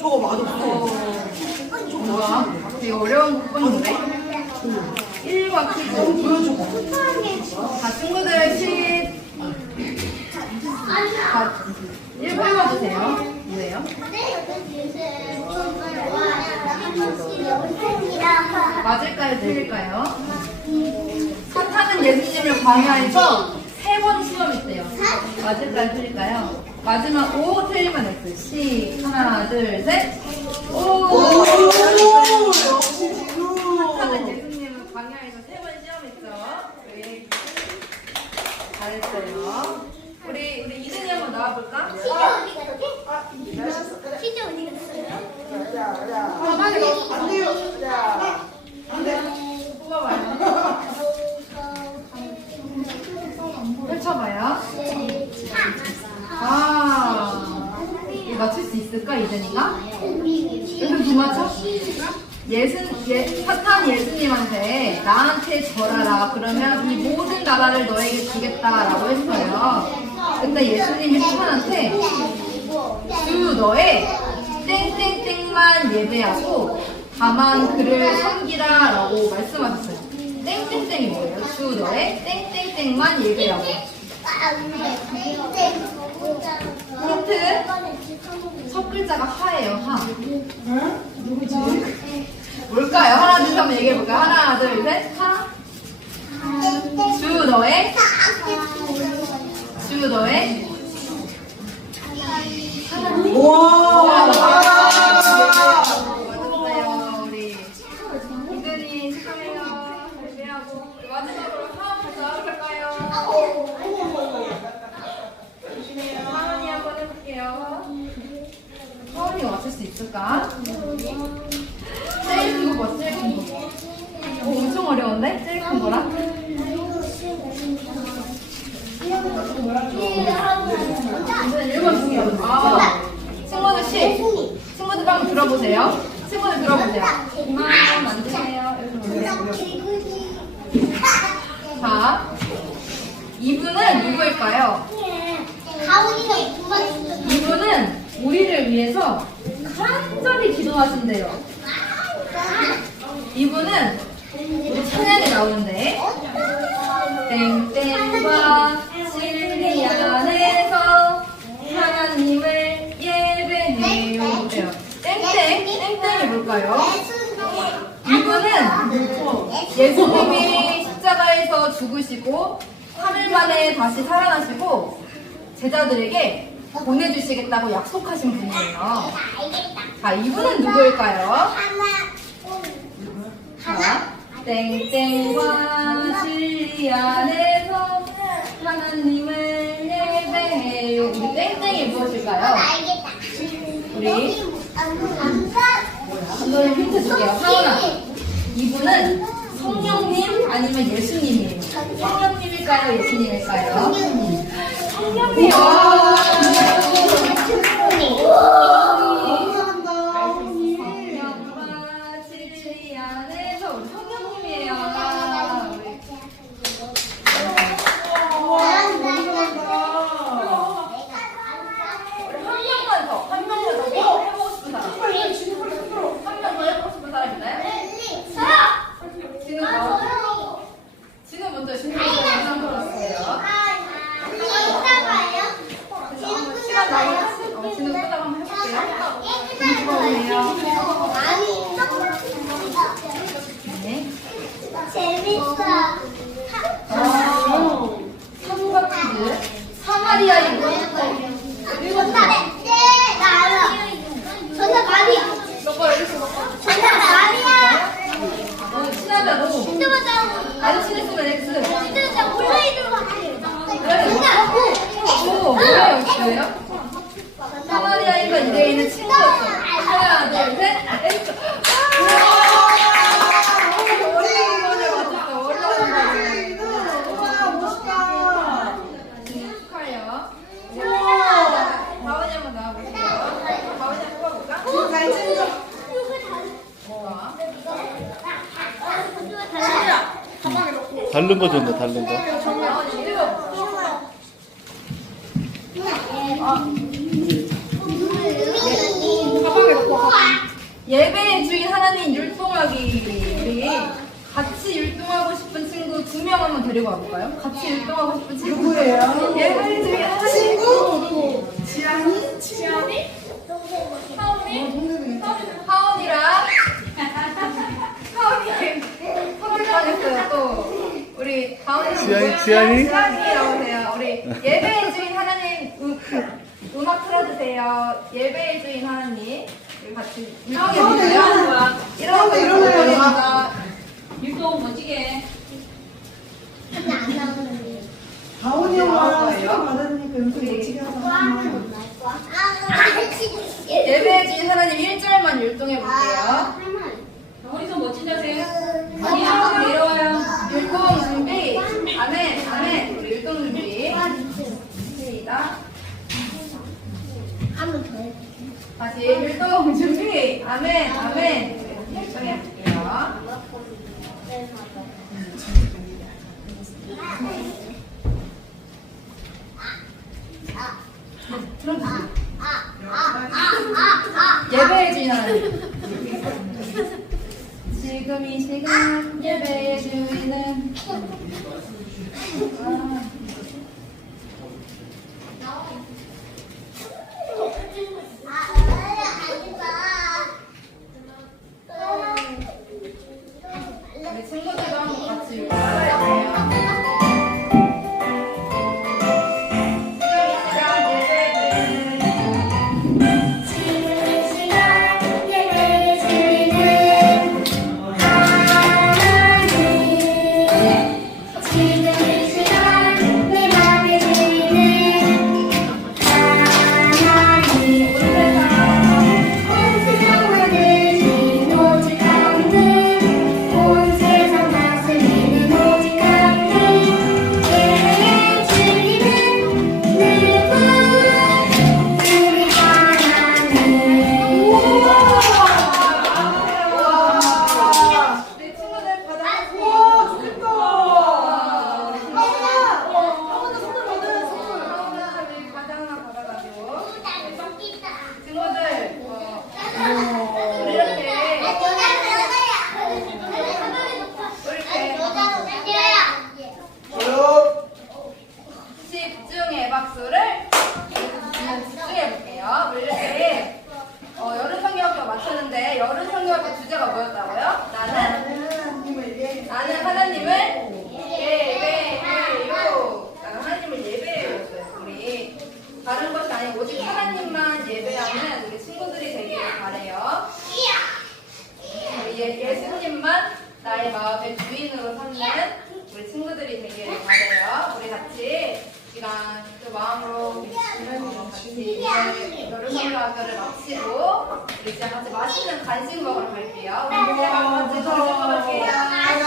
저거 맛없어. 뭐야? 되게 어려운 부분인데? 1과 퀴즈. 보여줘. 자, 친구들 시. 자, 1번 읽어주세요. 뭐예요? 맞을까요? 틀릴까요? 사탄은 예수님을 광야에서 세 번 시험했대요. 맞을까요? 틀릴까요? 맞으면 O, 틀리면 X. 시. 하나, 둘, 셋. 오! 오, 역시 진우. 예수님을 광야에서 세 번 시험했죠. 네. 잘했어요. 우리, 우리 이든이 한번 나와볼까? 아, 빨리 가. 안 돼요. 자, 안 돼. 뽑아봐요. 펼쳐봐요. 아, 이거 맞출 수 있을까, 이든이가? 이거 못 맞춰? 예수, 예, 사탄 예수님한테 나한테 절하라. 그러면 이 모든 나라를 너에게 주겠다라고 했어요. 근데 예수님이 사탄한테 주 너의 땡땡땡만 예배하고 다만 그를 섬기라라고 말씀하셨어요. 땡땡땡이 뭐예요? 주 너의 땡땡땡만 예배하고. 힌트 첫 글자가 하예요. 하. 응? 누구지? 뭘까요? 하나 둘 셋 한번 얘기해 볼까요? 하나 둘 셋. 하. 주 너의 주 너의 우와. 맞았어요 우리 이든이 축하해요. 예배하고 마지막으로 하원부터 할까요? 하원이 한번 해볼게요. 하원이가 맞출 수 있을까? 제일 큰 거 뭐? 제일 큰 거. 어, 엄청 어려운데? 제일 큰 거랑? 이든 읽어주세요. 아, 친구들 씨. 친구들 한번 들어보세요. 친구들 들어보세요. 이분은 누구일까요? 이분은 우리를 위해서 간절히 기도하신대요. 이분은 우리 찬양에 나오는데 땡땡과 땡땡이 뭘까요? 이분은 예수님이 십자가에서 죽으시고 3일 만에 다시 살아나시고 제자들에게 보내주시겠다고 약속하신 분이에요. 자, 이분은 누구일까요? 자, 땡땡과 진리 안에서 하나님을 예배해요. 우리 땡땡이 무엇일까요? 우리 감독님 힌트 줄게요. 하은아. 이분은 성령님 아니면 예수님이에요. 성령님일까요? 예수님일까요? 성령님. 너무 잘한다, 언니. 성령과 진리 안에서 우리 성령님이에요. 우와, 너무 잘한다. 우리 한 명만 더, 한 명만 더 뭐 해보고 싶은 사람. 한 명 더 해보고 싶은 사람 있나요? 지금 뭐? 지금 먼저 지금 먼저 영상 들었어요. 시간 나오면 어, 지금 끝나고 한번 해볼게요. 네. 아. 네, 너거. 정답 말이야. 너무 친하다. 오, 뭐예요, 그래요? 사마리아인과 이대인은 친구였어요. 하나, 둘, 셋. X. 어려운 거를 맞췄어. 어려운 거를. 우와, 멋있다. 축하해요. 우와. 다원이 한번 나와보세요. 다원이 한번 뽑아볼까? 오, 잘 찍어. 좋아. 다른 거 줬네, 다른 거. 예배의 주인 하나님 율동하기 우리 같이 율동하고 싶은 친구 두 명 한번 데리고 와볼까요? 같이 율동하고 싶은 친구 누구예요? 예배의 주인 하나님 친구? 지안이? 지연이? 하은이? 동생이. 하은이랑 하은이 하은이 또 우리 다은이 지안이, 지안이? 해요 우리 예배의 주인 하나님 음, 음악 틀어주세요 예배의 주인 하나님 우리 같이 율동해 하은이 주세요 일어나. 이러고 하은이 일어나요. 율동 멋지게 해. 근데 안 나오는데. 다운이 형아 수업 받았으니까 연습 멋지게 하자. 아, 예배의 주인 하나님 1절만 율동해 볼게요 아, 우리 손 멋진 자세 아니 한번 내려와요 율동 준비 아멘 아멘 우리 율동 준비 시작 한번 더 해. 다시 율동 준비 아멘 아멘. 율동해 볼게요. 예배의 주인 하나님 지금 이 시간 예배의 주인은. 아, 나의 마음의 주인으로 삼는 우리 친구들이 되기를 바래요. 우리 같이 이런 그 마음으로 같이 이제 여름 성경학교를 마치고 우리 이제 같이 맛있는 간식 먹으러 갈게요. 우리 이제 같이 간식 먹을게요.